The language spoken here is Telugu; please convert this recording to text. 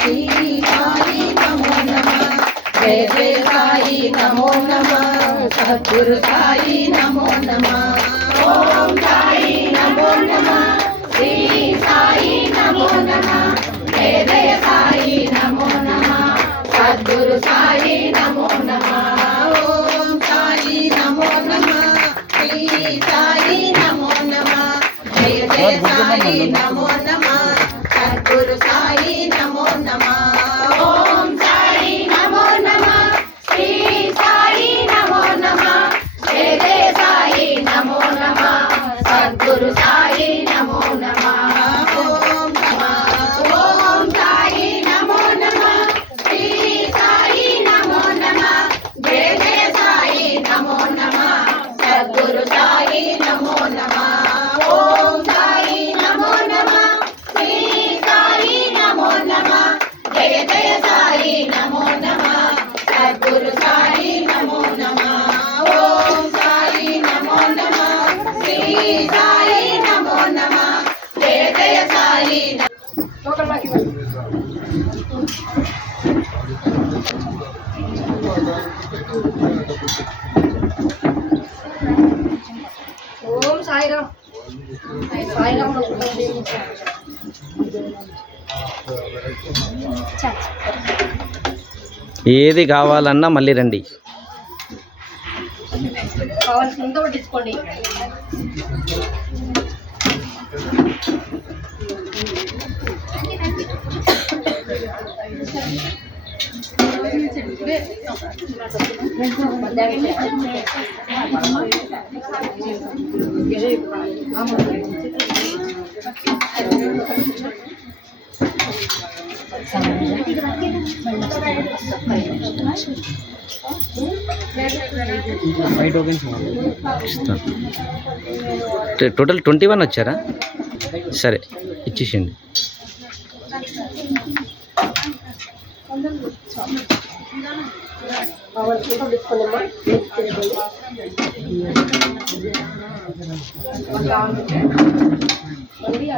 శ్రీ సాయి నమో నమః జయ జయ సాయి నమో నమః సద్గురు సాయి నమో నమః ఓం సాయి నమో నమః శ్రీ సాయి నమో నమః జయ జయ సాయి నమో నమః సద్గురు సాయి నమో నమః ఓం సాయి నమో నమః శ్రీ సాయి నమో నమః జయ జయ సాయి నమో నమః సద్గురు సాయి నమో నమః ఓం సాయి నమో నమః శ్రీ సాయి నమో నమః జయ జయ సాయి నమో నమః సద్గురు సాయి నమో నమః ఓం సాయి నమో నమః శ్రీ సాయి నమో నమః జయ జయ సాయి నమో నమః సద్గురు సాయి నమో నమః ఓం సాయి నమో నమః శ్రీ సాయి నమో నమః జయ జయ సాయి నమో నమః సద్గురు సాయి నమో నమః ఓం సాయి నమో నమః శ్రీ సాయి నమో నమః జయ జయ సాయి ఓం సాయిరామ్ సాయిరామ్ ఏది కావాలన్నా మళ్ళీ రండి. కావాల్సినంత పట్టించుకోండి. టోటల్ 21 వచ్చారా? సరే ఇచ్చేసేయండి. మళ్ళీ